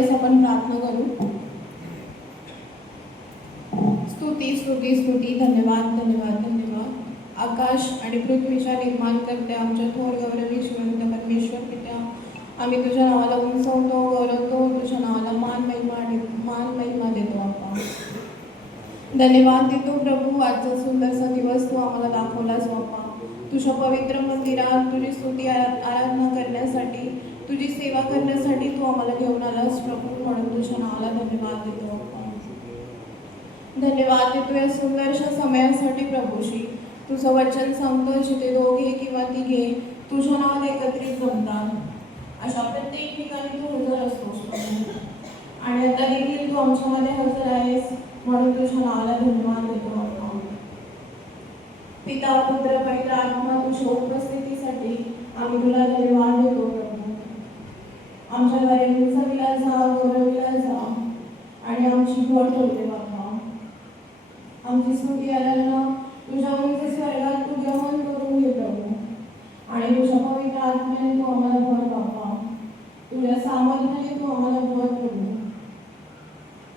वेळेस आपण प्रार्थना करू. स्तुती स्तुती स्तुती, धन्यवाद धन्यवाद धन्यवाद. आकाश आणि पृथ्वीच्या निर्माण करते आमच्या थोर गौरवेश्वरंत परमेश्वर पित्या, आम्ही तुझ्या नावाला उंचवतो, गौरवतो, तुझ्या नावाला मान महिमा देतो. आपण धन्यवाद देतो प्रभू, आजचा सुंदरसा दिवस तू आम्हाला दाखवलास बाप्पा. तुझ्या पवित्र मंदिरात तुझी स्तुती आराधना करण्यासाठी, तुझी सेवा करण्यासाठी तू आम्हाला घेऊन आलास प्रभू, म्हणून तुझ्या नावाला धन्यवाद देतो बाप्पा. धन्यवाद देतो या सुंदरशा समयासाठी प्रभूशी. तुझं वचन सांगतो, जिथे दोघे किंवा तिघे तुझ्या नावात एकत्रित जमतात, अशा प्रत्येक ठिकाणी तू हजर असतोस प्रभू. आणि आता देखील तू आमच्यामध्ये हजर आहेस, म्हणून तुझ्या नावाला धन्यवाद देतो बाप्पा. पिता पुत्र पवित्र आत्मा, तुझ्या उपस्थितीसाठी आम्ही तुला धन्यवाद देतो प्रभू. आमच्या घरी उंचविला जा, गौरविला जा आणि आमची भर ठेवते बाप्पा. आमची स्तुती आराधना तुझ्या उंच स्वर्गात तू ग्रहण करून घे प्रभू. आणि तुझ्या पवित्र आत्म्याने तू आम्हाला भर बाप्पा. तुझ्या सामर्थ्याने तू आम्हाला भर प्रभू.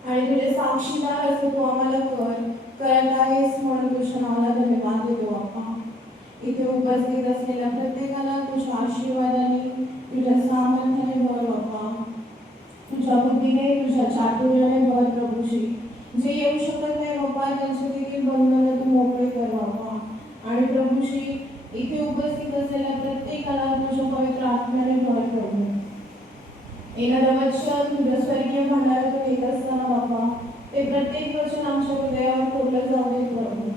आणि तुझे साक्षीदार असं तू आम्हाला करत आहेस, म्हणून तुझ्या नावाला धन्यवाद देतो बाप्पा. इथे उपस्थित असलेल्या प्रत्येकाला तुझ्या आशीर्वादाने, तुझ्या सामर्थ्याने भर बाप्पा. तुझ्या बुद्धीने, तुझ्या चातुर्याने भर प्रभूशी. जे येऊ शकत नाही बाप्पा, त्यांचे देखील बंधनं तू मोकळे कर बाप्पा. आणि प्रभूशी, इथे उपस्थित असलेल्या प्रत्येकाला तुझ्या पवित्र आत्म्याने भर प्रभू. येणारं वचन तुझ्या स्वर्गीय भांडारातून येत असताना बाप्पा, ते प्रत्येक वचन आमच्या हृदयावर कोरलं जाऊ दे प्रभू.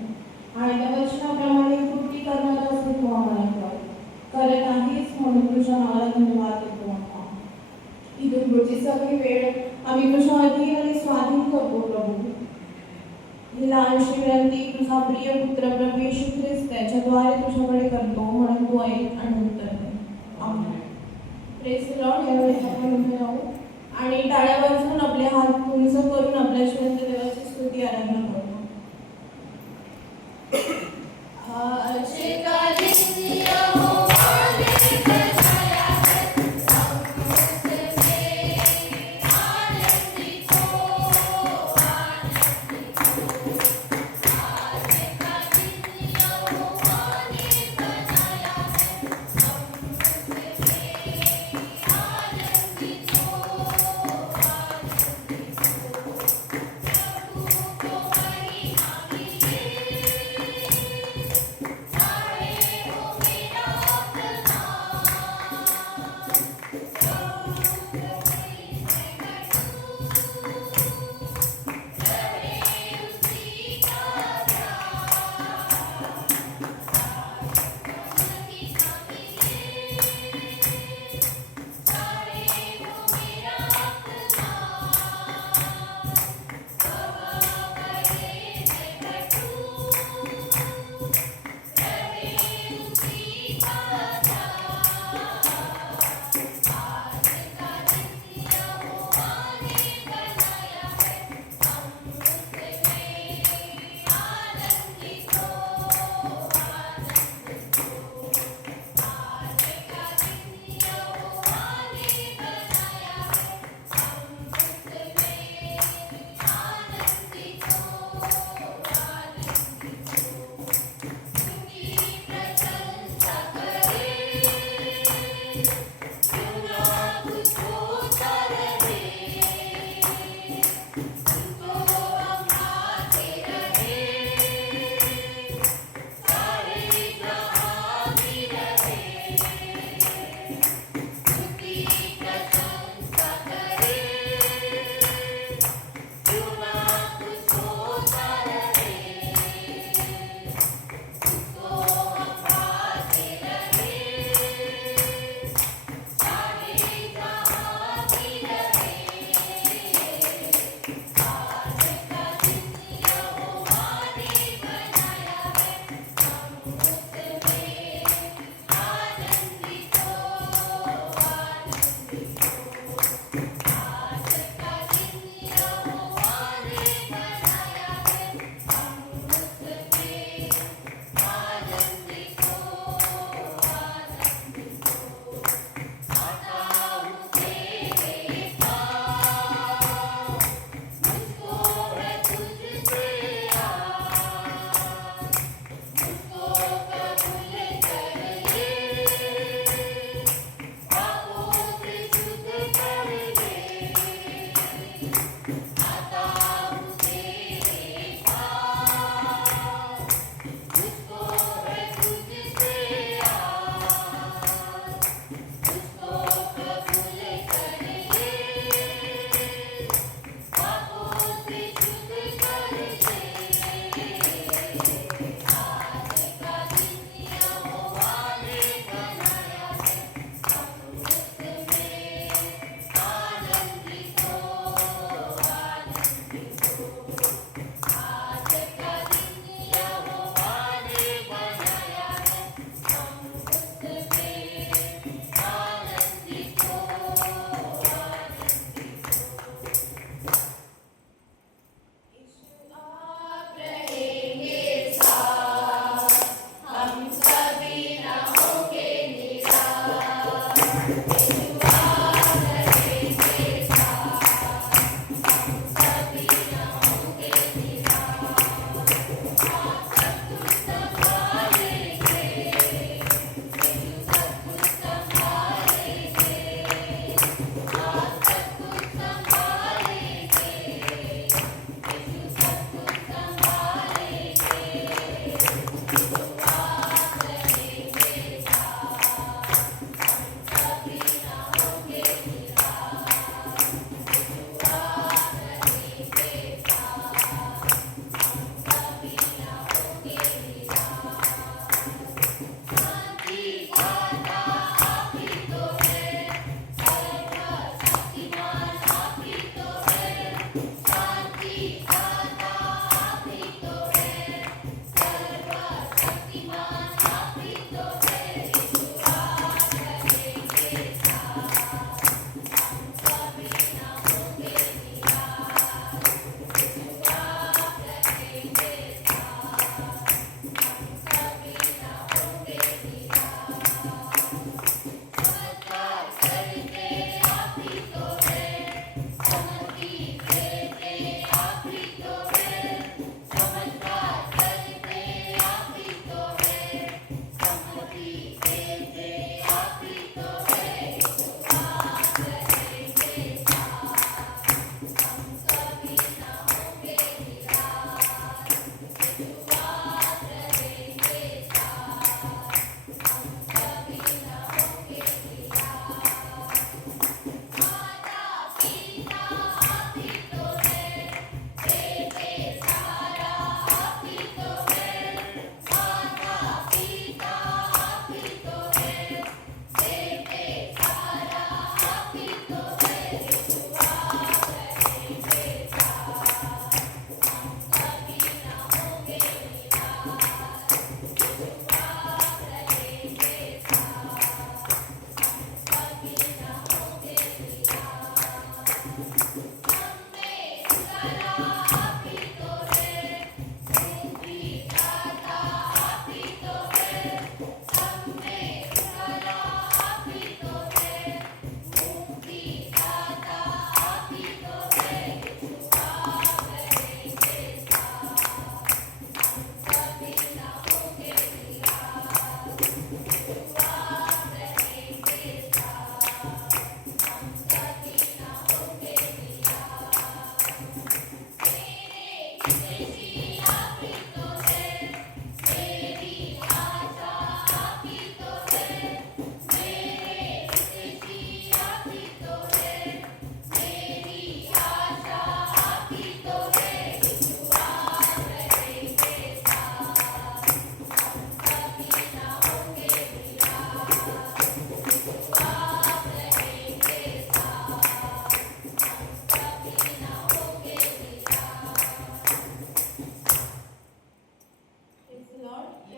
आणि त्या वचनाप्रमाणे कृती करणारा असे तू आम्हाला करत आहेस, म्हणून तुझ्या नावाला धन्यवाद देतो बाप्पा. इथून पुढची सगळी वेळ आम्ही तुझ्या अधीन आणि स्वाधीन करतो प्रभू. ही लहानशी विनंती तुझा प्रिय पुत्र प्रभू येशू ख्रिस्त त्याच्याद्वारे तुझ्याकडे करतो, म्हणून तू ऐक आणि उत्तर दे. आमेन. Praise the Lord. यावेळी आपण उभे राहू आणि टाळ्या वाजवून आपले हात उंच करून आपल्या श्रीमंत देवाची स्तुती आराधना करू.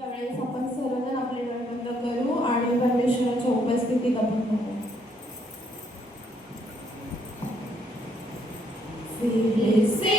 यावेळेस आपण सर्वजण आपले डोळे बंद करू आणि परमेश्वराच्या उपस्थितीत आपण बघू. फिर से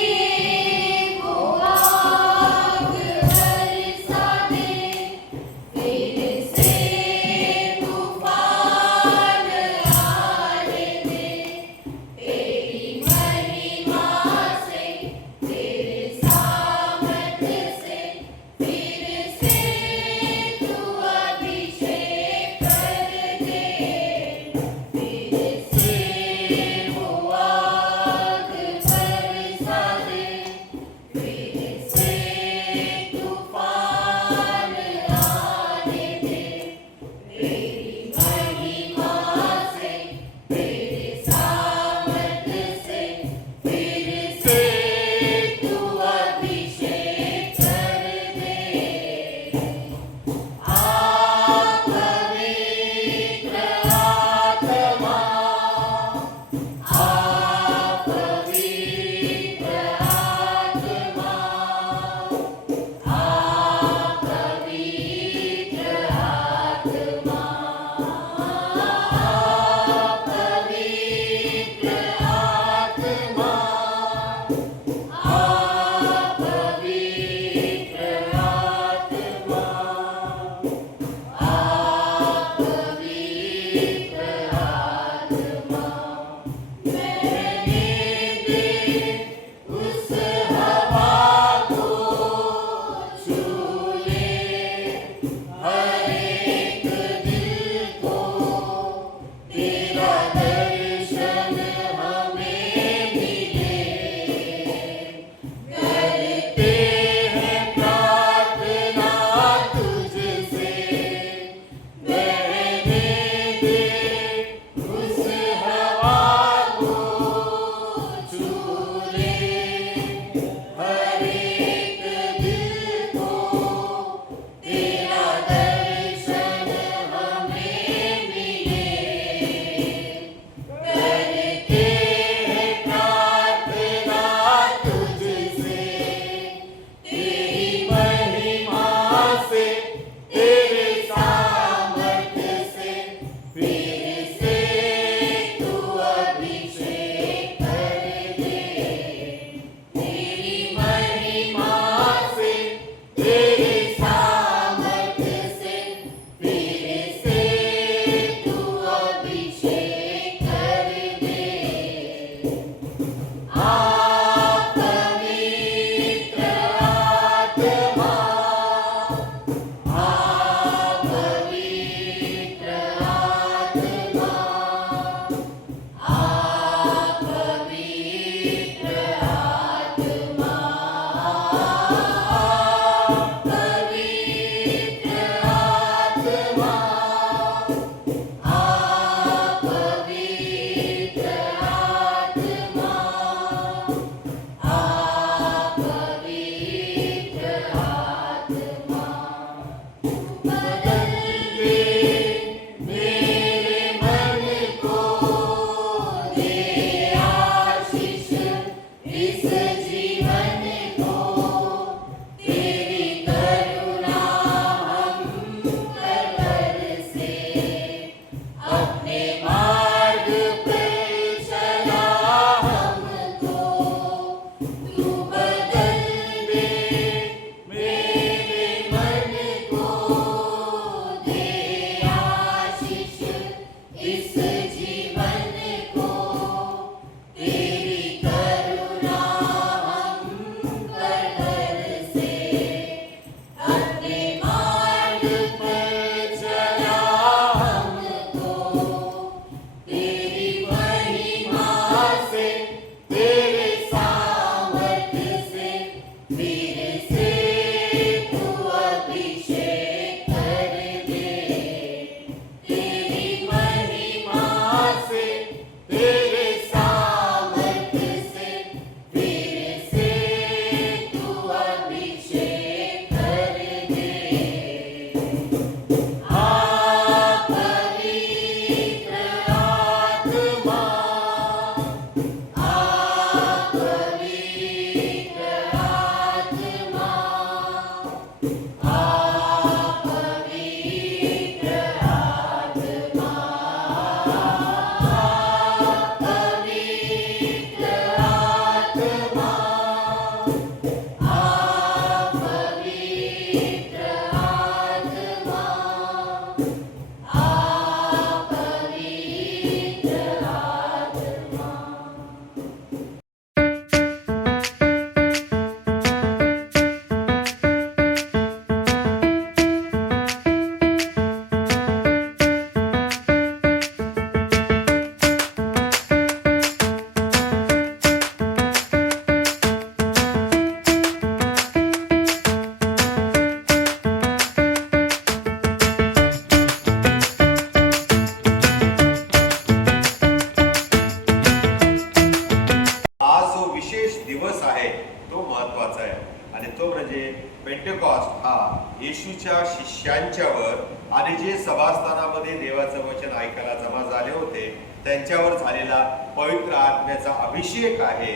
म्हणजे पेंटेकॉस्ट हा येशूच्या शिष्यांच्यावर आणि जे सभास्थानामध्ये देवाचं वचन ऐकायला जमा झाले होते त्यांच्यावर झालेला पवित्र आत्म्याचा अभिषेक आहे,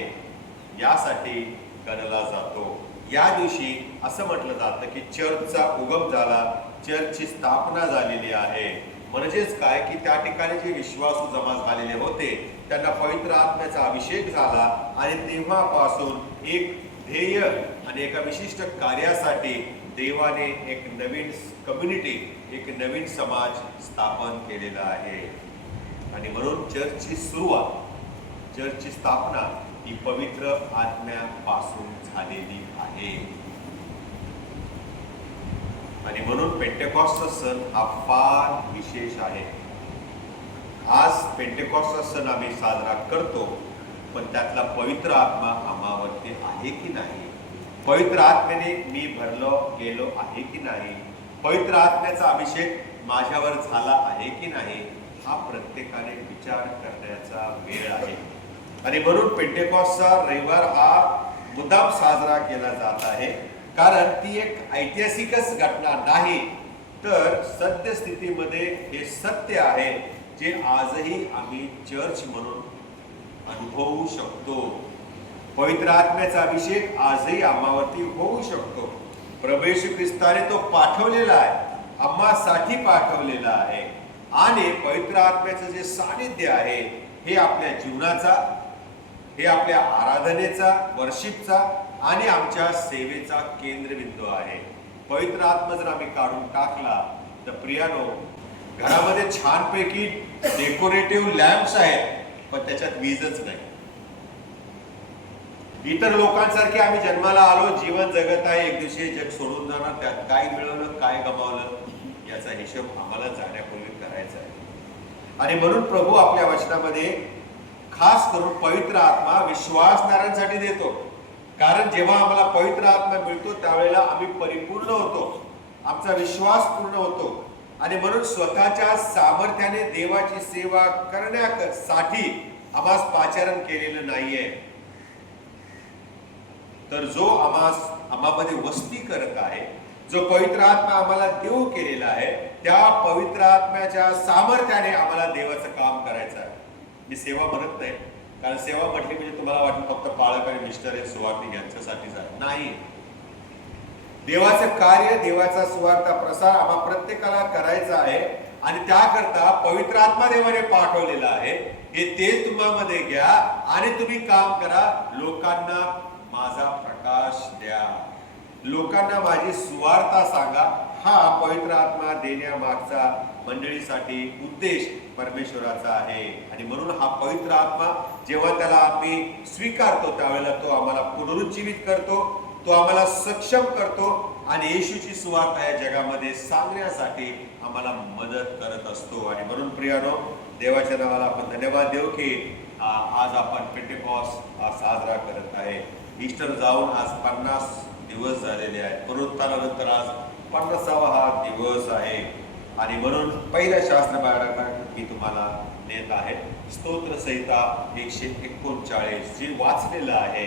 यासाठी गणला जातो. या दिवशी असं म्हटलं जातं की चर्चचा उगम झाला, चर्चची स्थापना झालेली आहे. म्हणजेच काय की त्या ठिकाणी जे विश्वासू जमा झालेले होते त्यांना पवित्र आत्म्याचा अभिषेक झाला आणि तेव्हापासून एक ध्येय आणि एका विशिष्ट कार्यासाठी देवाने एक नवीन कम्युनिटी, एक नवीन समाज स्थापन केलेला आहे. आणि म्हणून चर्चची सुरुवात, चर्चची स्थापना ही पवित्र आत्म्यापासून झालेली आहे. आणि म्हणून पेंटेकॉस्टचा सण हा फार विशेष आहे. आज पेंटेकॉस्टचा सण आम्ही साजरा करतो, पण त्यातला पवित्र आत्मा आम्हावरती आहे की नाही, पवित्र आत्म्याने मी भरलो गेलो आहे की नाही, पवित्र आत्म्याचा अभिषेक माझ्यावर झाला आहे की नाही, हा प्रत्येकाने विचार करण्याचा वेळ आहे. आणि म्हणून पेंटेकॉस्टचा रविवार हा मुद्दाम साजरा केला जात आहे, कारण ती एक ऐतिहासिकच घटना नाही, तर सद्यस्थितीमध्ये हे सत्य आहे जे आजही आम्ही चर्च म्हणून अनुभवू शकतो. पवित्र आत्म्याचा अभिषेक आजही आम्हावरती होऊ शकतो. प्रभू येशू ख्रिस्ताने तो पाठवलेला आहे, आम्हासाठी पाठवलेला आहे. आणि पवित्र आत्म्याचं जे सानिध्य आहे हे आपल्या जीवनाचा, हे आपल्या आराधनेचा, वर्शिपचा आणि आमच्या सेवेचा केंद्रबिंदू आहे. पवित्र आत्मा जर आम्ही काढून टाकला तर प्रियानो, घरामध्ये छानपैकी डेकोरेटिव्ह लॅम्प्स आहेत, पण त्याच्यात वीजच नाही. इतर लोकांसारखे आम्ही जन्माला आलो, जीवन जगत आहे, एक दिवशी जग सोडून जाणार, त्यात काय मिळवलं काय गमावलं याचा हिशोब आम्हाला जाण्यापूर्वी करायचा आहे. आणि म्हणून प्रभू आपल्या वचनामध्ये खास करून पवित्र आत्मा विश्वासणाऱ्यांसाठी देतो, कारण जेव्हा आम्हाला पवित्र आत्मा मिळतो त्यावेळेला आम्ही परिपूर्ण होतो, आमचा विश्वास पूर्ण होतो. आणि म्हणून स्वतःच्या सामर्थ्याने देवाची सेवा करण्यासाठी आम्हास पाचारण केलेलं नाहीये, तर जो आम्हामध्ये वस्ती करत आहे, जो पवित्र आत्मा आम्हाला देव केलेला आहे, त्या पवित्र आत्म्याच्या सामर्थ्याने आम्हाला देवाचं काम करायचं आहे. मी सेवा म्हणत नाही, कारण सेवा म्हटली म्हणजे तुम्हाला वाटतं फक्त पाळक आणि मिस्टर हे सुवार्थी यांच्यासाठीच आहे. नाही, देवाचं कार्य, देवाचा सुवार्थ प्रसार आम्हा प्रत्येकाला करायचा आहे. आणि त्याकरता पवित्र आत्मा देवाने पाठवलेला आहे. हे ते तुम्हामध्ये घ्या आणि तुम्ही काम करा, लोकांना माझा प्रकाश द्या, लोकांना माझी सुवार्ता सांगा. हा पवित्र आत्मा देण्यामागचा मंडळीसाठी उद्देश परमेश्वराचा आहे. आणि म्हणून हा पवित्र आत्मा जेव्हा त्याला आम्ही स्वीकारतो त्यावेळेला तो आम्हाला पुनरुज्जीवित करतो, तो आम्हाला सक्षम करतो आणि येशूची सुवार्ता या जगामध्ये सांगण्यासाठी आम्हाला मदत करत असतो. आणि म्हणून प्रियानो, देवाच्या नावाला आपण धन्यवाद देऊ की आज आपण पेंटेकॉस्ट साजरा करत आहे. ईस्टर जाऊन आज 50 दिवस झालेले आहेत, पुनरुत्थानानंतर आज 50वा हा दिवस आहे. आणि म्हणून पहिल्या शास्त्र बाळांना मी तुम्हाला देत आहे स्तोत्र संहिता 139 जे वाचलेलं आहे.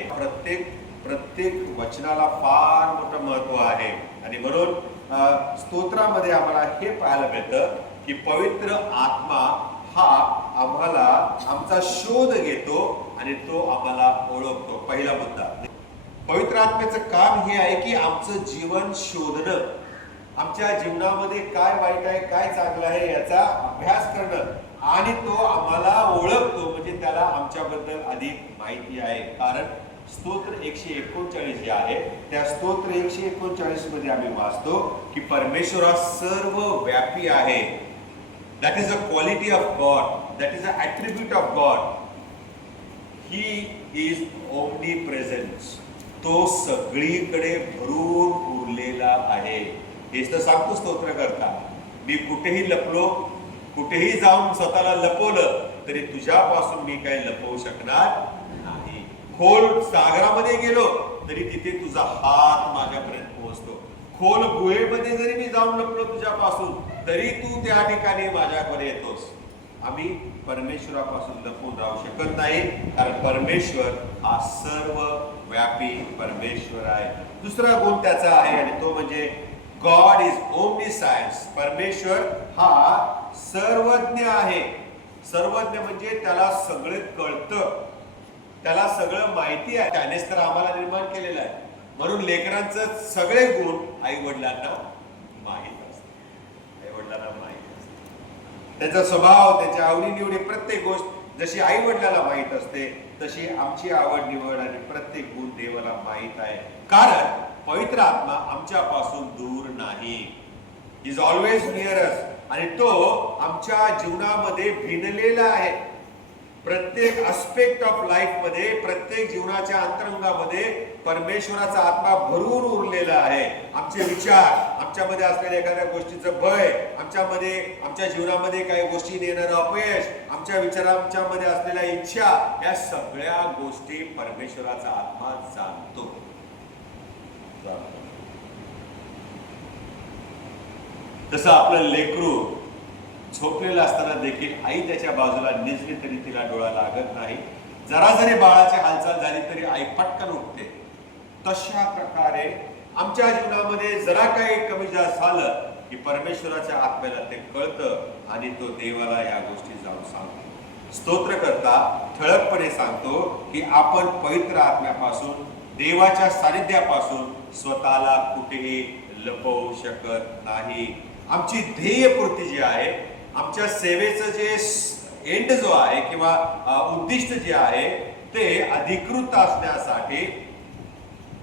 प्रत्येक वचनाला फार मोठं महत्व आहे. आणि म्हणून स्तोत्रामध्ये आम्हाला हे पाहायला मिळतं की पवित्र आत्मा हा आम्हाला आमचा शोध घेतो आणि तो आम्हाला ओळखतो. पहिला मुद्दा, पवित्र आत्म्याचं काम हे आहे की आमचं जीवन शोधणं, आमच्या जीवनामध्ये काय वाईट आहे काय चांगलं आहे याचा अभ्यास करणं, आणि तो आम्हाला ओळखतो म्हणजे त्याला आमच्याबद्दल अधिक माहिती आहे. कारण स्तोत्र 139 जे आहे त्या स्तोत्र 139 मध्ये आम्ही वाचतो की परमेश्वर हा सर्व व्यापी आहे. That is a quality of God, that is a attribute of God. He is omnipresence. तो सगळीकडे भरून उरलेला आहे. हेच तर सांगतो स्तोत्र करता, मी कुठेही लपलो, कुठेही जाऊन स्वतःला लपवलं तरी तुझ्यापासून मी काही लपवू शकणार नाही. खोल सागरामध्ये गेलो तरी तिथे तुझा हात माझ्यापर्यंत पोहोचतो. खोल गुहेमध्ये जरी मी जाऊन लपलो तुझ्यापासून तरी तू त्या ठिकाणी माझ्याकडे येतोस. आम्ही परमेश्वरापासून लपून राहू शकत नाही, कारण परमेश्वर हा सर्व व्यापी परमेश्वर आहे. दुसरा गुण त्याचा आहे आणि तो म्हणजे गॉड इज ओमनिसायन्स. परमेश्वर हा सर्वज्ञ आहे. सर्वज्ञ म्हणजे त्याला सगळे कळतं, त्याला सगळं माहिती आहे. त्यानेच तर आम्हाला निर्माण केलेलं आहे. म्हणून लेकरांचं सगळे गुण आई वडिलांना माहीत असते. आई वडिलांना माहीत असते त्याचा स्वभाव, त्याच्या आवडीनिवडी, प्रत्येक गोष्ट जशी आई वडिलांना माहीत असते तशी आमची आवड निवड आणि प्रत्येक गुण देवाला माहीत आहे. कारण पवित्र आत्मा आमच्यापासून दूर नाही. Is always near us. आणि तो आमच्या जीवनामध्ये भिनलेला आहे. प्रत्येक अस्पेक्ट ऑफ लाईफ मध्ये, प्रत्येक जीवनाच्या अंतरंगामध्ये परमेश्वराचा आत्मा भरून उरलेला आहे. आमचे विचार, आमच्यामध्ये असलेल्या एखाद्या गोष्टीचं भय, आमच्या जीवनामध्ये काही गोष्टी येणारं अपयश, आमच्या विचारांच्यामध्ये असलेल्या इच्छा, या सगळ्या गोष्टी परमेश्वराचा आत्मा जाणतो. जसं आपलं लेकरू झोपलेलं असताना देखील आई त्याच्या बाजूला निजली तरी तिला डोळा लागत नाही. जरा जरी बाळाची हालचाल झाली तरी आई पटकन उठते. तशा प्रकारे आमच्या जीवनामध्ये जरा काही कमी जास्त झालं की परमेश्वराच्या आत्म्याला ते कळतं आणि तो देवाला या गोष्टी जाऊन सांगतो. स्तोत्र करता ठळकपणे सांगतो की आपण पवित्र आत्म्यापासून, देवाच्या सानिध्यापासून स्वतःला कुठेही लपवू शकत नाही. आमची ध्येयपूर्ती जी आहे, आमच्या सेवेचं जे एंड जो आहे किंवा उद्दिष्ट जे आहे ते अधिकृत असण्यासाठी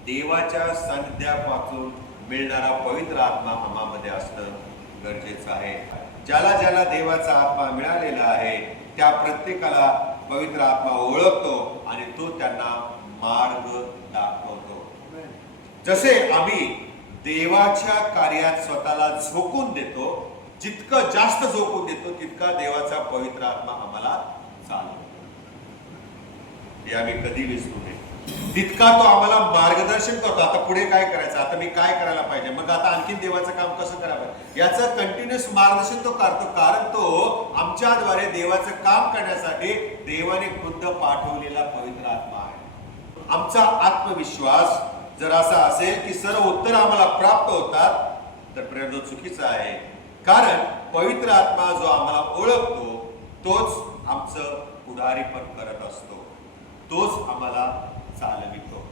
देवाच्या सानिध्यापासून मिळणारा पवित्र आत्मा आम्हामध्ये असणं गरजेचं आहे. ज्याला ज्याला देवाचा आत्मा मिळालेला आहे त्या प्रत्येकाला पवित्र आत्मा ओळखतो आणि तो त्यांना मार्ग दाखवतो. जसे आम्ही देवाच्या कार्यात स्वतःला झोकून देतो, जितकं जास्त झोकून देतो तितका देवाचा पवित्र आत्मा आम्हाला चालवतो. हे आम्ही कधी विसरू नये. तितका तो आम्हाला मार्गदर्शन करतो. आता पुढे काय करायचं, आता मी काय करायला पाहिजे, मग आता आणखीन देवाचं काम कसं करावं, याचं कंटिन्युअस मार्गदर्शन तो करतो. कारण तो आमच्याद्वारे देवाचं काम करण्यासाठी देवाने खुद्द पाठवलेला पवित्र आत्मा आहे. आमचा आत्मविश्वास जर असा असेल की सर्व उत्तर आम्हाला प्राप्त होतात तर प्रयत्न चुकीचा आहे. कारण पवित्र आत्मा जो आम्हाला ओळखतो तोच आमचं पुढारीपण करत असतो, तोच आम्हाला चालवितो.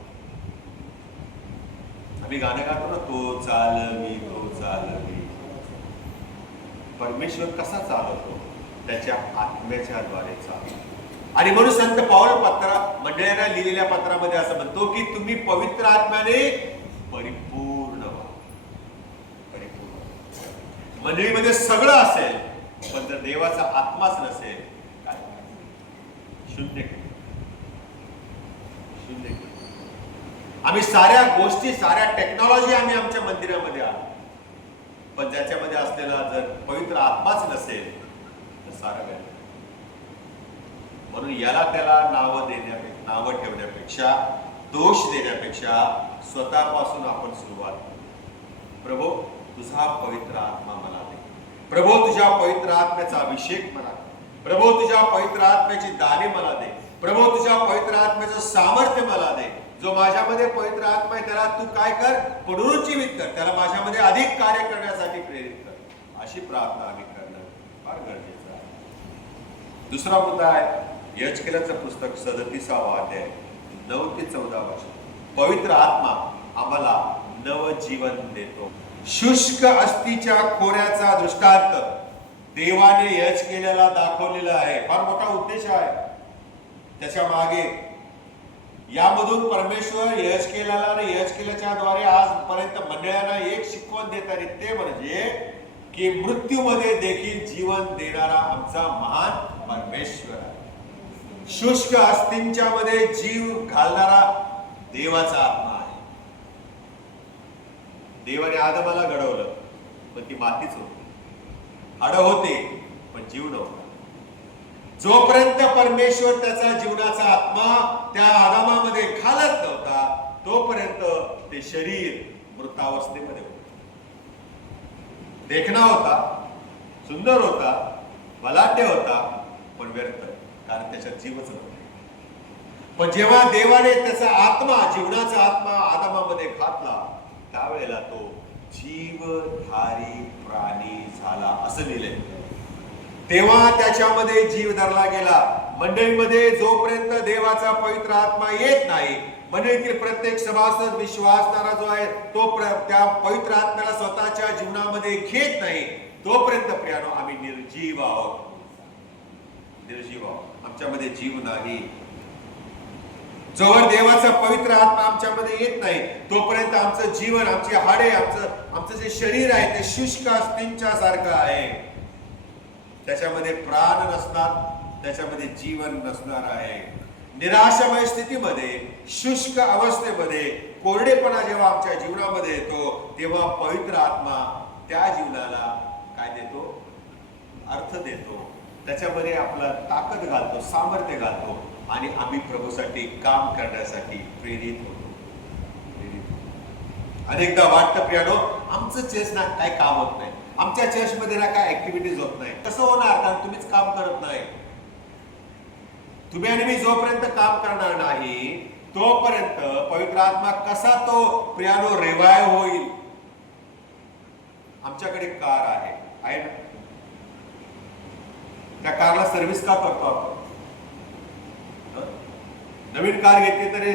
आम्ही गाणं गातो ना, तो चालवी. परमेश्वर कसा चालवतो? त्याच्या आत्म्याच्या द्वारे चालवतो. आणि म्हणून संत पाऊल मंडळींना लिहिलेल्या पत्रामध्ये असं म्हणतो की तुम्ही पवित्र आत्म्याने परिपूर्ण व्हा. मंडळीमध्ये सगळं असेल पण जर देवाचा आत्माच नसेल काय? शून्य. आम्ही साऱ्या गोष्टी, साऱ्या टेक्नॉलॉजी आम्ही आमच्या मंदिरामध्ये आणतो, पण ज्याच्यामध्ये असलेला जर पवित्र आत्माच नसेल तर सारं काय. म्हणून याला त्याला नावं ठेवण्यापेक्षा, दोष देण्यापेक्षा स्वतःपासून आपण सुरुवात करू. प्रभू तुझा पवित्र आत्मा मला दे. प्रभू तुझ्या पवित्र आत्म्याचा अभिषेक मला दे. प्रभू तुझ्या पवित्र आत्म्याची दाने मला दे. प्रभू तुझ्या पवित्र आत्म्याचं सामर्थ्य मला दे. जो माझ्यामध्ये पवित्र आत्मा आहे त्याला तू काय कर, पुनरुज्जीवित कर, त्याला माझ्यामध्ये अधिक कार्य करण्यासाठी प्रेरित कर. अशी प्रार्थना आम्ही करणं फार गरजेचं आहे. दुसरा मुद्दा आहे यजकेलाचं पुस्तक 37वा अध्याय 9 ते 14 वचन. पवित्र आत्मा आम्हाला नवजीवन देतो. शुष्क अस्थिच्या खोऱ्याचा दृष्टांत देवाने यजकेलाला दाखवलेला आहे. फार मोठा उद्देश आहे त्याच्या मागे. यामधून परमेश्वर यजकेलाला आणि यजकेलाच्या द्वारे आजपर्यंत मंडळांना एक शिकवण देत आहे, ते म्हणजे की मृत्यूमध्ये देखील जीवन देणारा आमचा महान परमेश्वर आहे. शुष्क अस्थिंच्या मध्ये जीव घालणारा देवाचा आत्मा आहे. देवाने आदमाला घडवलं पण ती मातीच होती, हाडं होते पण जीव नव्हता. जोपर्यंत परमेश्वर त्याचा जीवनाचा आत्मा त्या आदामामध्ये घालत नव्हता तोपर्यंत ते शरीर मृतावस्थेमध्ये होते. देखणा होता, सुंदर होता, बलाढ्य होता, पण व्यर्थ, कारण त्याच्यात जीवच नव्हता. पण जेव्हा देवाने त्याचा आत्मा, जीवनाचा आत्मा आदामामध्ये घातला, त्यावेळेला तो जीवधारी प्राणी झाला असं लिहिलंय. तेव्हा त्याच्यामध्ये जीव धरला गेला. मंडळीमध्ये जोपर्यंत देवाचा पवित्र आत्मा येत नाही, मंडळीतील प्रत्येक सभासद विश्वासणारा जो आहे तो त्या पवित्र आत्म्याला स्वतःच्या जीवनामध्ये घेत नाही, तोपर्यंत प्रियानो आम्ही निर्जीव आहोत. निर्जीव आहोत, आमच्यामध्ये जीव नाही. जोवर देवाचा पवित्र आत्मा आमच्यामध्ये येत नाही, तोपर्यंत आमचं जीवन, आमची हाडे, आमचं जे शरीर आहे ते शुष्क अस्थिंच्या सारखं आहे. त्याच्यामध्ये प्राण नसणार, त्याच्यामध्ये जीवन नसणार आहे. निराशामय स्थितीमध्ये, शुष्क अवस्थेमध्ये, कोरडेपणा जेव्हा आमच्या जीवनामध्ये येतो, तेव्हा पवित्र आत्मा त्या जीवनाला काय देतो? अर्थ देतो. त्याच्यामध्ये आपला ताकद घालतो, सामर्थ्य घालतो आणि आम्ही प्रभूसाठी काम करण्यासाठी प्रेरित होतो. अनेकदा वाटतं प्रियानो, आमचं चर्च ना काय काम होत नाही, आमच्या चर्चमध्ये ना काय ऍक्टिव्हिटीज होत नाही. कसं होणार? कारण तुम्हीच काम करत नाही. तुम्ही आणि मी जोपर्यंत काम करणार नाही, तोपर्यंत पवित्र आत्मा कसा तो प्रियानो रिवाइव होईल? आमच्याकडे कार आहे ना, त्या कारला सर्व्हिस का करतो आपण? नवीन कार घेतली तरी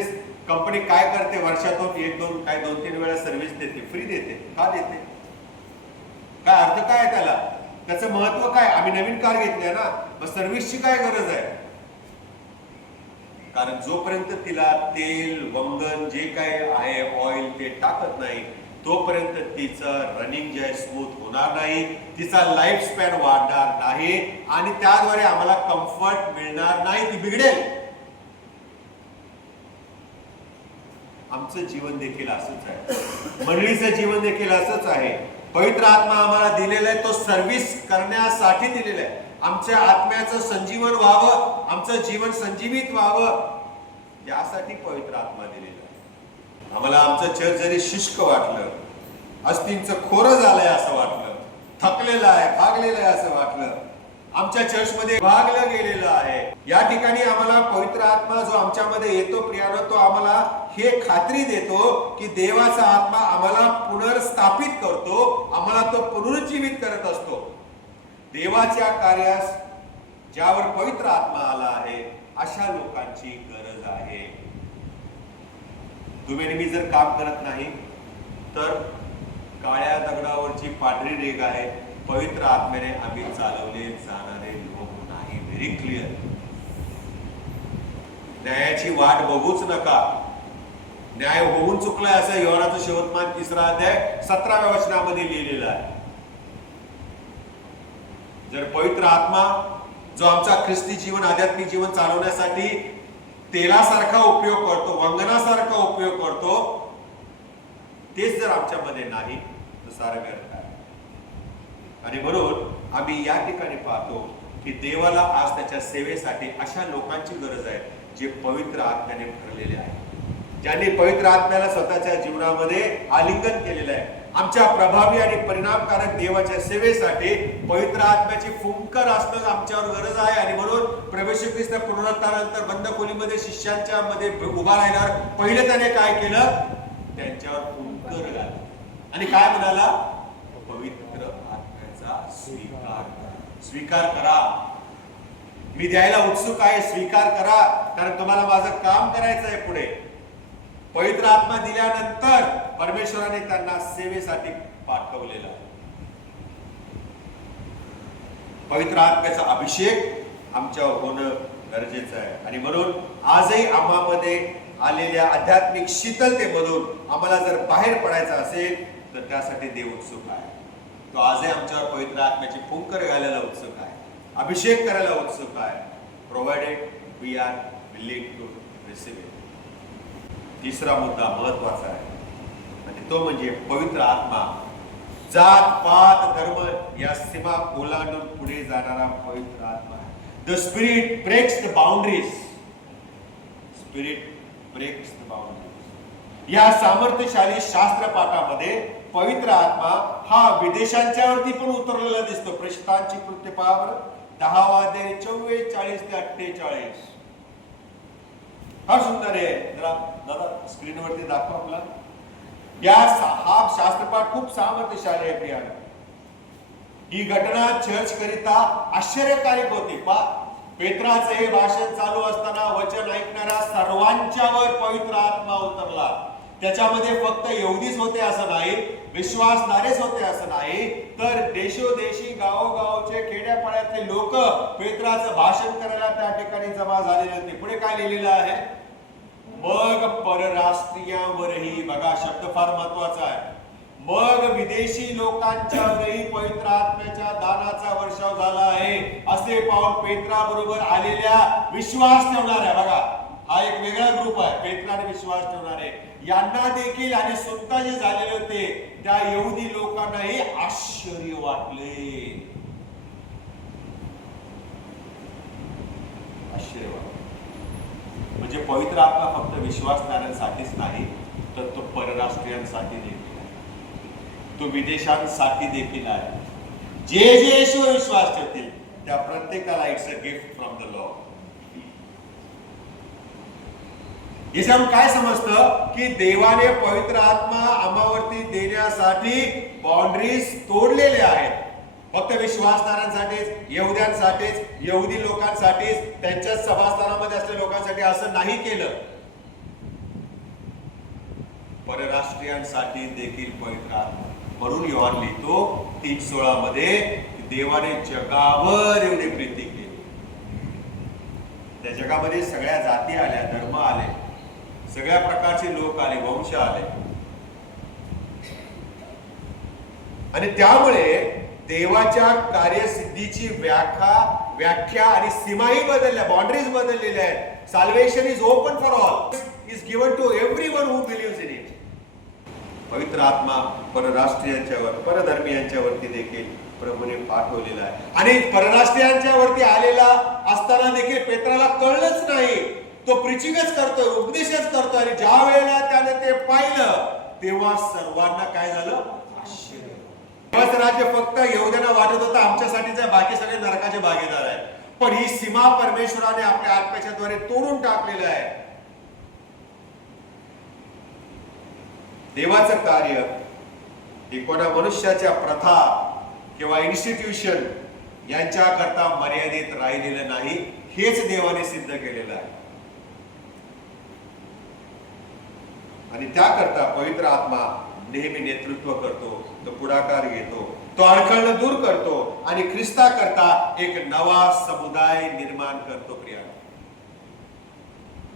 कंपनी काय करते? वर्षातून 2-3 वेळा सर्व्हिस देते, फ्री देते. का देते? काय अर्थ काय आहे त्याला? त्याचं महत्व काय? आम्ही नवीन कार घेतली ना, मग सर्व्हिसची काय गरज आहे? कारण जोपर्यंत तिला तेल, वंगण जे काय आहे, ऑइल ते टाकत नाही, तोपर्यंत तिचं रनिंग जे आहे स्मूथ होणार नाही, तिचा लाईफ स्पॅन वाढणार नाही आणि त्याद्वारे आम्हाला कम्फर्ट मिळणार नाही, ती बिघडेल. आमचं जीवन देखील असंच आहे, मंडळीचं जीवन देखील असंच आहे. पवित्र आत्मा आम्हाला दिलेला आहे, तो सर्व्हिस करण्यासाठी दिलेला आहे. आमच्या आत्म्याचं संजीवन व्हावं, आमचं जीवन संजीवित व्हावं, यासाठी पवित्र आत्मा दिलेला आहे. आम्हाला आमचं चर्च जरी शुष्क वाटलं, अस्थिंचं खोरं झालंय असं वाटलं, थकलेलं आहे, भागलेलं आहे असं वाटलं, आमच्या चर्चमध्ये भागलं गेलेलं आहे, या ठिकाणी आम्हाला पवित्र आत्मा जो आमच्यामध्ये येतो प्रियानो, तो आम्हाला हे खात्री देतो की देवाचा आत्मा आम्हाला पुनर्स्थापित करतो, आम्हाला तो पुनरुज्जीवित करत असतो. देवाच्या कार्यास ज्यावर पवित्र आत्मा आला आहे, अशा लोकांची गरज आहे. तुम्ही मी जर काम करत नाही तर काळ्या दगडावरची पांढरी रेघ आहे, पवित्र आत्म्याने आम्ही चालवले जाणारे लोक नाही. Very clear. न्यायाची वाट बघूच नका. न्याय होऊन चुकलाय असं योहानाचं शेवटमान 3 अध्याय 17व्या वचनामध्ये लिहिलेलं आहे. जर पवित्र आत्मा जो आमचा ख्रिस्ती जीवन, आध्यात्मिक जीवन चालवण्यासाठी तेलासारखा उपयोग करतो, वंगणासारखा उपयोग करतो, तेच जर आमच्यामध्ये नाही तर सारं व्यर्थ आहे. आणि म्हणून आम्ही या ठिकाणी पाहतो की देवाला आज त्याच्या सेवेसाठी अशा लोकांची गरज आहे जे पवित्र आत्म्याने भरलेले आहेत, ज्यांनी पवित्र आत्म्याला स्वतःच्या जीवनामध्ये आलिंगन केलेलं आहे. आमच्या प्रभावी आणि परिणामकारक देवाच्या सेवेसाठी पवित्र आत्म्याची फुंकर असणं आमच्यावर गरज आहे. आणि म्हणून प्रभू येशू ख्रिस्त पुनरुत्थानानंतर बंद खोलीमध्ये शिष्यांच्या मध्ये उभा राहिल्यावर पहिले त्याने काय केलं? त्यांच्यावर फुंकर घातली आणि काय म्हणाला? पवित्र आत्म्याचा स्वीकार करा. स्वीकार करा. मी द्यायला उत्सुक आहे, स्वीकार करा, कारण तुम्हाला माझं काम करायचं आहे पुढे. पवित्र आत्मा दिल्यानंतर परमेश्वराने त्यांना सेवेसाठी पाठवलेला. पवित्र आत्म्याचा अभिषेक आमच्यावर होणं गरजेचं आहे. आणि म्हणून आजही आम्हामध्ये आलेल्या आध्यात्मिक शीतलतेमधून आम्हाला जर बाहेर पडायचं असेल तर त्यासाठी देव उत्सुक आहे. तो आजही आमच्यावर पवित्र आत्म्याची फुंकर घालायला उत्सुक आहे, अभिषेक करायला उत्सुक आहे, provided we are willing to receive it. तिसरा मुद्दा महत्वाचा आहे आणि तो म्हणजे पवित्र आत्मा. जात पात धर्म या सीमा ओलांडून पुढे जाणारा पवित्र आत्मा आहे. The spirit breaks the boundaries. Spirit breaks the boundaries. या सामर्थ्यशाली शास्त्र पाठामध्ये पवित्र आत्मा हा विदेशांच्यावरती पण उतरलेला दिसतो. प्रेषितांची कृत्य पहा बरं, 10 अध्याय 44 ते 48. फार सुंदर आहे. जरा दादा स्क्रीनवरती दाखवा आपला. हा शास्त्रपाठ खूप सामर्थ्यशाली आहे प्रिया. ही घटना चर्च करिता आश्चर्यकारक होती. पेत्राचे हे भाषण चालू असताना वचन ऐकणाऱ्या सर्वांच्यावर पवित्र आत्मा उतरला. त्याच्यामध्ये फक्त यहुदीच होते असं नाही, विश्वासणारेच होते असं नाही, तर देशोदेशी गावोगावचे खेड्यापाड्यातले लोक पेत्राचं भाषण करायला त्या ठिकाणी जमा झालेले होते. पुढे काय लिहिलेलं आहे? मग परराष्ट्रीयांवरही, बघा शब्द फार महत्वाचा आहे, मग विदेशी लोकांच्यावरही पवित्र आत्म्याच्या दानाचा वर्षाव झाला आहे असे पाऊल पेत्राबरोबर आलेल्या विश्वास ठेवणाऱ्या, बघा हा एक वेगळा ग्रुप आहे, पेत्राने विश्वास ठेवणारे, यांना देखील आणि स्वतः जे झालेले होते त्या यहुदी लोकांनाही आश्चर्य वाटले. आश्चर्य वाटले. म्हणजे पवित्र आत्मा फक्त विश्वासणाऱ्यांसाठीच नाही, तर तो परराष्ट्रीयांसाठी देखील, तो विदेशांसाठी देखील आहे. जे जे येशूवर विश्वास ठेवतील त्या प्रत्येकाला it's a gift from the Lord. याच्यावरून काय समजतं की देवाने पवित्र आत्मा आम्हावरती देण्यासाठी बाउंड्रीज तोडलेले आहेत. फक्त विश्वासणाऱ्यांसाठीच, यहुद्यांसाठीच, यहुदी लोकांसाठीच, त्यांच्या सभास्थानामध्ये असलेल्या लोकांसाठी असं नाही केलं. परराष्ट्रीयांसाठी देखील पवित्र आत्मा. म्हणून योहान लिहितो 3:16 मध्ये देवाने जगावर एवढी प्रीती केली. त्या जगामध्ये सगळ्या जाती आल्या, धर्म आले, सगळ्या प्रकारचे लोक आले, वंश आले, आणि त्यामुळे देवाच्या कार्यसिद्धीची व्याख्या आणि सीमाही बदलल्या, बाउंड्रीज बदललेल्या आहेत. Salvation is open for all, is given to everyone who believes in it. पवित्र आत्मा परराष्ट्रीयांच्यावर, परधर्मीयांच्या वरती देखील प्रभूने पाठवलेला आहे. आणि परराष्ट्रीयांच्या वरती आलेला असताना देखील पेत्राला कळलंच नाही, तो प्रीचिंगच करतोय, उपदेशच करतोय. आणि ज्या वेळेला त्याने ते पाहिलं तेव्हा सर्वांना काय झालं? आश्चर्य. देवाचं राज्य फक्त यहुद्यांना वाटत होतं आमच्यासाठीच आहे, बाकी सगळे नरकाचे भागीदार आहेत. पण ही सीमा परमेश्वराने आपल्या आत्म्याच्या द्वारे तोडून टाकलेलं आहे. देवाचं कार्य हे कोणा मनुष्याच्या प्रथा किंवा इन्स्टिट्यूशन यांच्या करता मर्यादित राहिलेलं नाही, हेच देवाने सिद्ध केलेलं आहे. आणि त्याकरता पवित्र आत्मा नेहमी नेतृत्व करतो, तो पुढाकार घेतो, तो अडखळण दूर करतो आणि ख्रिस्ता करता एक नवा समुदाय निर्माण करतो. प्रिया,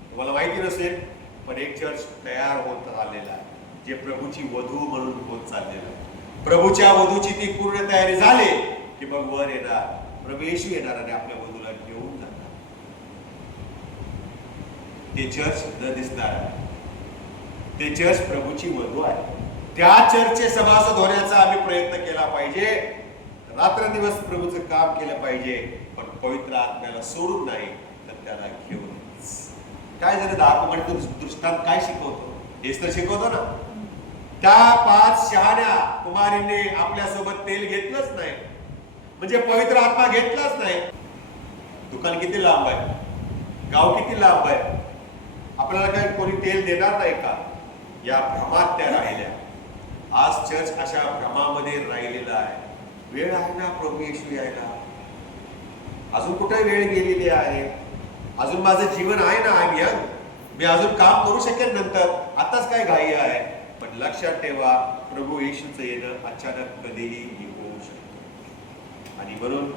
तुम्हाला माहिती नसेल पण एक चर्च तयार होत आलेला आहे, जे प्रभूची वधू म्हणून होत चाललेलं आहे. प्रभूच्या वधूची ती पूर्ण तयारी झाली की मग वर येणार प्रभू येशू येणार आणि आपल्या वधूला घेऊन जाणार. ते चर्च न दिसणार आहे, ते चर्च प्रभूची वधू आहे. त्या चर्चचे सभासद होण्याचा आम्ही प्रयत्न केला पाहिजे, रात्रंदिवस प्रभूचं काम केलं पाहिजे, पण पवित्र आत्म्याला सोडून नाही तर त्याला घेऊन. काय झालं? 10 कुमारी दृष्टांत काय शिकवतो? हेच तर शिकवतो ना. त्या 5 शहाण्या कुमारीने आपल्या सोबत तेल घेतलंच नाही, म्हणजे पवित्र आत्मा घेतलाच नाही. दुकान किती लांब आहे, गाव किती लांब आहे, आपल्याला काही कोणी तेल देणार नाही का? या भ्रमात त्या राहिल्या. आज चर्च अशा भ्रमामध्ये राहिलेला आहे. वेळ आहे ना प्रभू येशू यायला, अजून कुठे वेळ गेलेली आहे? अजून माझं जीवन आहे ना, आय एम यंग, मी अजून काम करू शकेन नंतर, आताच काय घाई आहे? पण लक्षात ठेवा, प्रभू येशूचं येणं अचानक कधीही होऊ शकतं आणि म्हणून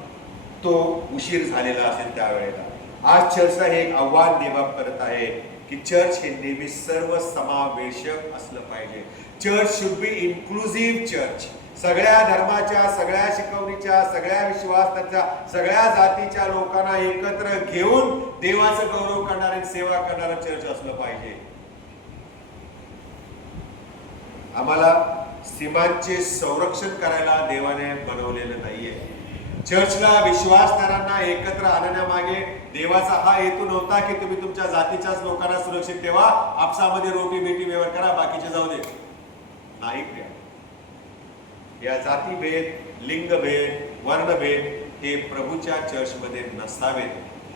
तो उशीर झालेला असेल त्यावेळेला. आज चर्चला हे एक आव्हान देवा करत आहे की चर्च हे नेहमी सर्व समावेशक असलं पाहिजे. Church should be inclusive church. सगळ्या धर्माच्या, सगळ्या शिकवणीच्या, सगळ्या विश्वासाच्या, सगळ्या जातीच्या लोकांना एकत्र घेऊन देवाचं गौरव करणारे, सेवा करणारं चर्च असलं पाहिजे. आम्हाला सीमांचे संरक्षण करायला देवाने बनवलेलं नाहीये. चर्चला विश्वासणाऱ्यांना एकत्र आणण्यामागे देवाचा हा हेतू नव्हता की तुम्ही तुमच्या जातीच्याच लोकांना सुरक्षित ठेवा, आपसामध्ये रोटी बेटी व्यवहार करा, बाकीचे जाऊ दे. नाही प्रिया, या जातीभेद, लिंगभेद, वर्णभेद हे प्रभूच्या चर्चमध्ये नसावेत.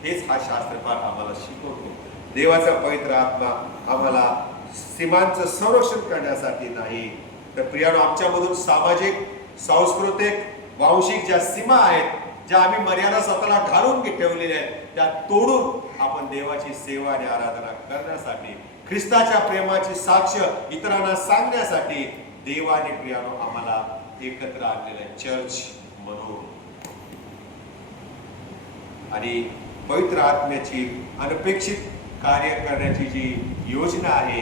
हेच हा शास्त्रपाठ आम्हाला शिकवतो. देवाचा पवित्र आत्मा आम्हाला सीमांचं संरक्षण करण्यासाठी नाही, तर प्रियानो आमच्यामधून सामाजिक, सांस्कृतिक, वांशिक ज्या सीमा आहेत, ज्या आम्ही मर्यादा स्वतःला घालून ठेवलेल्या आहेत, त्या तोडून आपण देवाची सेवा आणि आराधना करण्यासाठी, ख्रिस्ताच्या प्रेमाची साक्ष इतरांना सांगण्यासाठी देवाने प्रियानो आम्हाला एकत्र आणलेलं आहे चर्च म्हणून. आणि पवित्र आत्म्याची अनपेक्षित कार्य करण्याची जी योजना आहे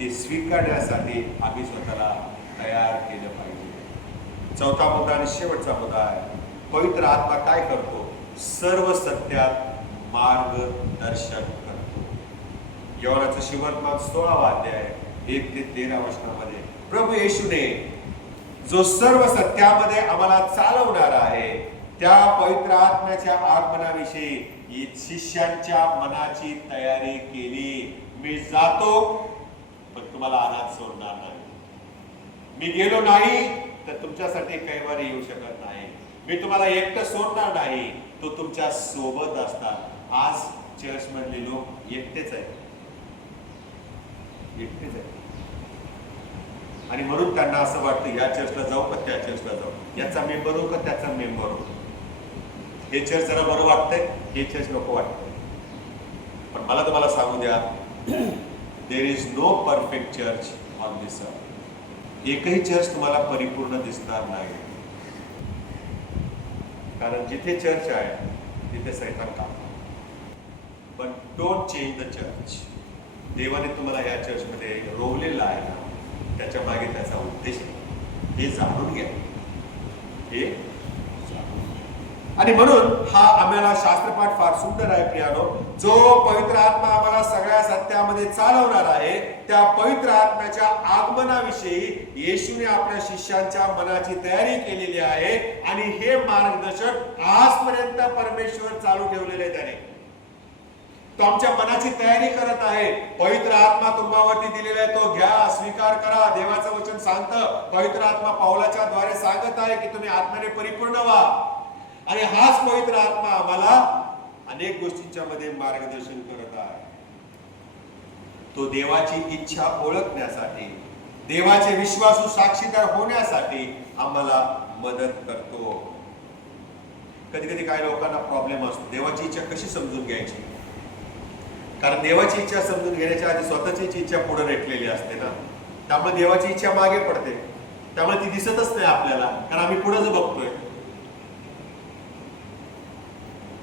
ती स्वीकारण्यासाठी आम्ही स्वतःला तयार केलं पाहिजे. चौथा मुद्दा आणि शेवटचा मुद्दा आहे, पवित्र आत्मा काय करतो? सर्व सत्यात मार्गदर्शन करतो. योहानाचं सुवर्तमान 16 अध्याय 1 ते 13 वचनामध्ये प्रभू येशूने जो सर्व सत्यामध्ये आम्हाला चालवणार आहे त्या पवित्र आत्म्याच्या आगमनाविषयी शिष्यांच्या मनाची तयारी केली. मी जातो पण तुम्हाला अनाथ सोडणार नाही. मी गेलो नाही तर तुमच्यासाठी कैवारी येऊ शकत नाही. मी तुम्हाला एकटं सोडणार नाही, तो तुमच्या सोबत असतात. आज चर्च मधले लोक एकटेच आहेत, एकटेच आहेत. आणि म्हणून त्यांना असं वाटतं या चर्चला जाऊ का त्या चर्चला जाऊ, याचा मेंबर हो का त्याचा मेंबर हो, हे चर्च जरा बरं वाटतंय, हे चर्च नको वाटतंय. पण मला तुम्हाला सांगू द्या, there is no perfect church on this earth. एकही चर्च तुम्हाला परिपूर्ण दिसणार नाही, कारण जिथे चर्च आहे तिथे सैतान काम. पण डोंट चेंज द चर्च. देवाने तुम्हाला या चर्चमध्ये रोवलेला आहे ना, त्याच्या मागे त्याचा उद्देश आहे, हे जाणून घ्या, हे जाणून घ्या. आणि म्हणून हा आम्हाला शास्त्रपाठ फार सुंदर आहे प्रियानो. जो पवित्र आत्मा आम्हाला सगळ्या सत्यामध्ये चालवणार आहे त्या पवित्र आत्म्याच्या आगमनाविषयी येशूने आपल्या शिष्यांच्या मनाची तयारी केलेली आहे. आणि हे मार्गदर्शन आजपर्यंत परमेश्वर चालू ठेवलेले आहे. त्याने तो आमच्या मनाची तयारी करत आहे. पवित्र आत्मा तुम्हावरती दिलेला आहे, तो घ्या, स्वीकार करा. देवाचं वचन सांगतं, पवित्र आत्मा पाऊलाच्या द्वारे सांगत आहे की तुम्ही आत्म्याने परिपूर्ण व्हा. आणि हाच पवित्र आत्मा आम्हाला अनेक गोष्टींच्या मध्ये मार्गदर्शन करत आहे. तो देवाची इच्छा ओळखण्यासाठी, देवाचे विश्वासू साक्षीदार होण्यासाठी आम्हाला मदत करतो. कधी कधी काही लोकांना प्रॉब्लेम असतो, देवाची इच्छा कशी समजून घ्यायची. कारण देवाची इच्छा समजून घेण्याच्या आधी स्वतःची इच्छा पुढे रेटलेली असते ना, त्यामुळे देवाची इच्छा मागे पडते. त्यामुळे ती दिसतच नाही आपल्याला, कारण आम्ही पुढेच बघतोय.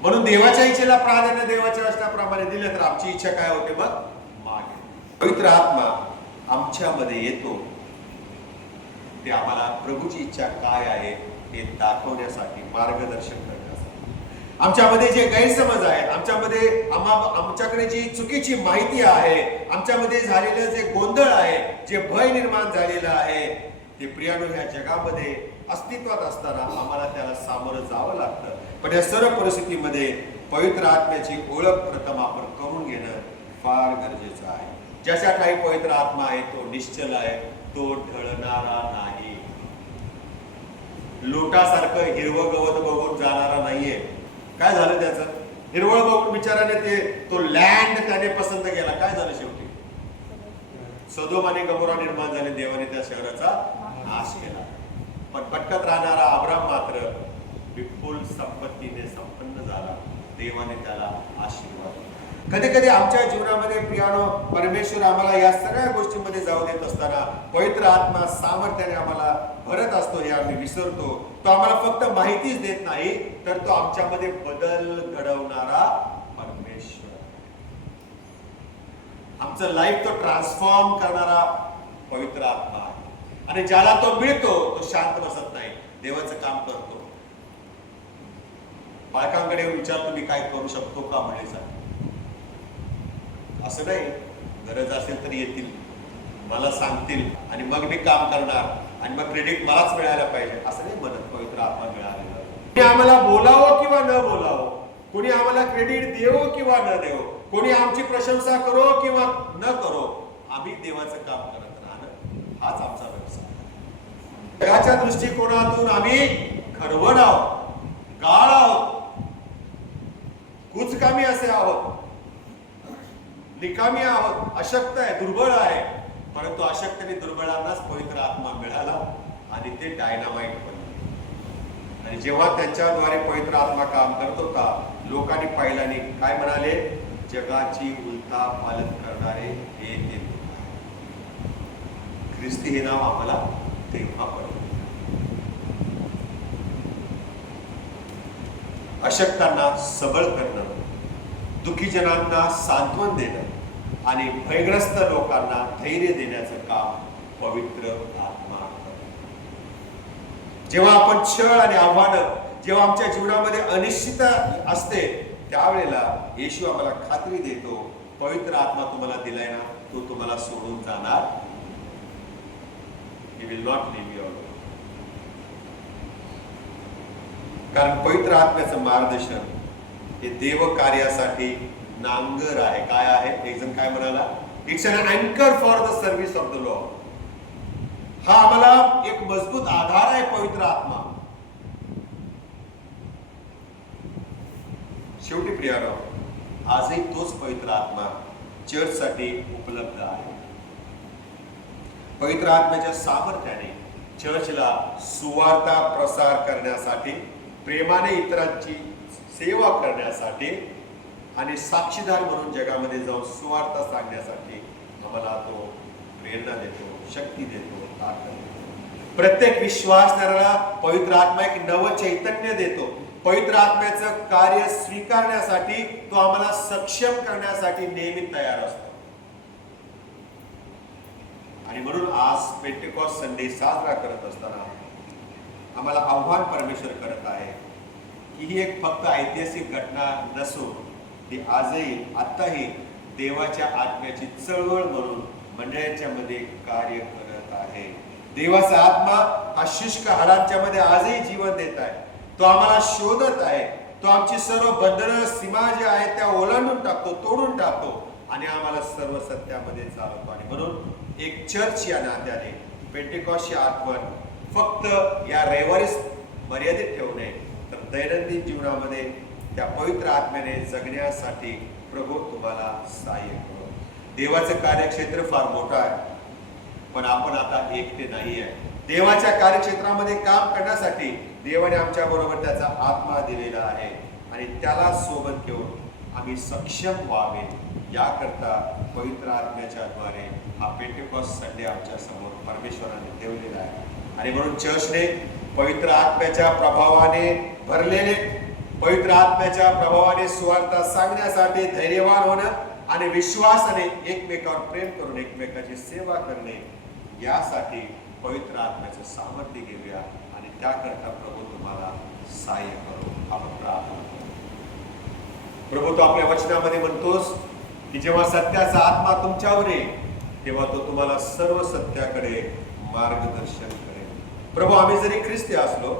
म्हणून देवाच्या इच्छेला प्राधान्य देवाच्या वचनाप्रमाणे दिलं तर आमची इच्छा काय होते मग मागे. पवित्र आत्मा आमच्यामध्ये येतो ते आम्हाला प्रभूची इच्छा काय आहे हे दाखवण्यासाठी, मार्गदर्शन करण्यासाठी. आमच्यामध्ये जे गैरसमज आहेत, आमच्याकडे जी चुकीची माहिती आहे, आमच्यामध्ये झालेलं जे गोंधळ आहे, जे भय निर्माण झालेलं आहे, ते प्रियानो ह्या जगामध्ये अस्तित्वात असताना आम्हाला त्याला सामोरं जावं लागतं. पण या सर्व परिस्थितीमध्ये पवित्र आत्म्याची ओळख प्रथम आपण करून घेणं फार गरजेचं आहे. ज्याच्या काही पवित्र आत्मा आहे तो निश्चल आहे, तो ढळणारा नाही. लोटासारखं हिरवं गवत बघून जाणारा नाहीये. काय झालं त्याचं? हिरवळ बघून बिचाराने तो लँड त्याने पसंत केला. काय झालं शेवटी? सदोम आणि गमोरा निर्माण झाले. देवाने त्या शहराचा नाश केला. पण भटकत राहणारा अब्राम मात्र विपुल संपत्तीने संपन्न झाला. देवाने त्याला आशीर्वाद. कधी कधी आमच्या जीवनामध्ये प्रियानो परमेश्वर आम्हाला या सगळ्या गोष्टींमध्ये जाऊ देत असताना पवित्र आत्मा सामर्थ्याने आम्हाला भरत असतो हे आम्ही विसरतो. तो आम्हाला फक्त माहितीच देत नाही, तर तो आमच्यामध्ये बदल घडवणारा परमेश्वर, आमचं लाईफ तो ट्रान्सफॉर्म करणारा पवित्र आत्मा आहे. आणि ज्याला तो मिळतो तो शांत बसत नाही, देवाचं काम करतो. बाळकांकडे विचारतो मी काय करू शकतो का म्हणायचा. असं नाही, गरज असेल तर येतील, मला सांगतील आणि मग मी काम करणार आणि मग क्रेडिट मलाच मिळायला पाहिजे असं नाही म्हणत पवित्र आत्मा मिळालेला. कोणी आम्हाला बोलावं किंवा न बोलावं, कोणी आम्हाला क्रेडिट देवो किंवा न देवो, कोणी आमची प्रशंसा करो किंवा न करो, आम्ही देवाचं काम करत राहणं हाच आमचा व्यवसाय. जगाच्या दृष्टिकोनातून आम्ही खरवड आहोत, गाळ आहोत, कुचकामी असे आहोत. निकामी आहोत, अशक्त आहे, दुर्बळ आहे. परंतु अशक्त आणि दुर्बळांनाच पवित्र आत्मा मिळाला आणि ते डायनामाइट बनले. आणि जेव्हा त्यांच्याद्वारे पवित्र आत्मा काम करत होता, लोकांनी पाहिल्याने काय म्हणाले? जगाची उलथा पालन करणारे हे देव. ख्रिस्ती हे नाव आम्हाला तेव्हा पडलं. अशक्तांना सबळ करणं, दुःखी जनांना सांत्वन देणं आणि भयग्रस्त लोकांना धैर्य देण्याचं काम पवित्र आत्मा करतो. जेव्हा आपण छळ आणि आव्हानं, जेव्हा आमच्या जीवनामध्ये अनिश्चितता असते, त्यावेळेला येशू आम्हाला खात्री देतो, पवित्र आत्मा तुम्हाला दिलाय ना, तो तुम्हाला सोडून जाणार. He will not leave you alone. कारण पवित्र आत्म्याचं मार्गदर्शन हे देव कार्यासाठी नांगर आहे. काय आहे? एक जण काय म्हणाला? इट्स अन अँकर for the service of the Lord. हा आम्हाला एक मजबूत आधार आहे पवित्र आत्मा. शेवटी प्रियानो, आजही तोच पवित्र आत्मा चर्चसाठी उपलब्ध आहे. पवित्र आत्म्याच्या सामर्थ्याने चर्चला सुवार्ता प्रसार करण्यासाठी, प्रेमाने इतरांची सेवा करण्यासाठी आणि साक्षीदार म्हणून जगामध्ये जाऊन सुवार्ता सांगण्यासाठी आम्हाला तो प्रेरणा देतो, शक्ती देतो, ताकद देतो. प्रत्येक विश्वासणाऱ्याला पवित्र आत्मा एक नव चैतन्य देतो. पवित्र आत्म्याचं कार्य स्वीकारण्यासाठी तो आम्हाला सक्षम करण्यासाठी नेहमी तयार असतो. आणि म्हणून आज पेंटेकॉस्ट संडे साजरा करत असताना आम्हाला आव्हान परमेश्वर करत आहे की ही एक फक्त ऐतिहासिक घटना नसून ती आजही आताही देवाच्या आत्म्याची चळवळ म्हणून मंडळाच्या मध्ये कार्य करत आहे. देवाचा आत्मा हा शुष्क हाडांच्या मध्ये आजही जीवन देत आहे. तो आम्हाला शोधत आहे. तो आमची सर्व बंधनं, सीमा ज्या आहेत त्या ओलांडून टाकतो, तोडून टाकतो आणि आम्हाला सर्व सत्यामध्ये चालवतो. आणि म्हणून एक चर्च या नात्याने पेंटेकॉस्टची आठवण फक्त या रविवारीच मर्यादित ठेवू नये, तर दैनंदिन जीवनामध्ये त्या पवित्र आत्म्याने जगण्यासाठी प्रभू तुम्हाला सहाय्य करो. देवाचं कार्यक्षेत्र फार मोठं आहे, पण आपण आता एकटे नाही आहे. देवाच्या कार्यक्षेत्रामध्ये काम करण्यासाठी देवाने आमच्या बरोबर त्याचा आत्मा दिलेला आहे आणि त्याला सोबत घेऊन आम्ही सक्षम व्हावे याकरता पवित्र आत्म्याच्या द्वारे हा पेंटेकॉस्ट संडे आमच्या समोर परमेश्वराने ठेवलेला आहे. आणि म्हणून चर्चने पवित्र आत्म्याच्या प्रभावाने भरलेले, पवित्र आत्म्याच्या प्रभावाने सुवार्ता सांगण्यासाठी धैर्यवान होणं आणि विश्वासाने एकमेकावर प्रेम करून एकमेकाची सेवा करणे, यासाठी पवित्र आत्म्याचं सामर्थ्य घेऊया आणि त्याकरता प्रभू तुम्हाला सहाय्य करो. आपण प्रार्थना करू. प्रभू, तो आपल्या वचनामध्ये म्हणतोस की जेव्हा सत्याचा आत्मा तुमच्यावर येईल तेव्हा तो तुम्हाला सर्व सत्याकडे मार्गदर्शन करेल. प्रभू, आम्ही जरी ख्रिस्ती असलो,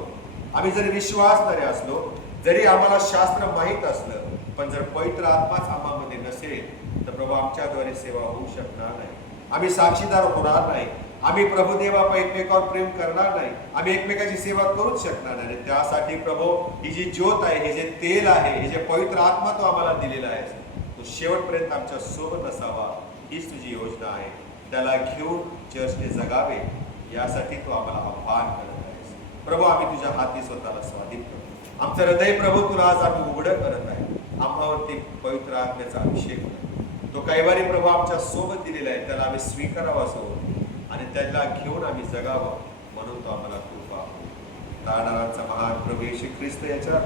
आम्ही जरी विश्वासणारे असलो, जरी आम्हाला शास्त्र माहीत असलं, पण जर पवित्र आत्माच आम्हामध्ये नसेल तर प्रभू आमच्याद्वारे सेवा होऊ शकणार नाही. आम्ही साक्षीदार होणार नाही. आम्ही प्रभू देवा एकमेकावर प्रेम करणार नाही. आम्ही एकमेकाची सेवा करूच शकणार नाही. त्यासाठी प्रभू ही जी ज्योत आहे, हे जे तेल आहे, हे जे पवित्र आत्मा तो आम्हाला दिलेला आहे, तो शेवटपर्यंत आमच्या सोबत असावा, हीच तुझी योजना आहे. त्याला घेऊन चर्चने जगावे यासाठी तू आम्हाला आव्हान करत आहेस. प्रभू, आम्ही तुझ्या हाती स्वतःला स्वाधीन करतो. आमचं हृदय प्रभू तुला आज आम्ही उघडं करत आहे. आम्हावरती पवित्र आत्म्याचा अभिषेक तो कैवारी प्रभू आमच्या सोबत दिलेला आहे, त्याला आम्ही स्वीकारावा सोबत आणि त्याला घेऊन आम्ही जगावं म्हणून तो आम्हाला कृपा. तारणारांचा महान प्रभू येशू ख्रिस्त याच्या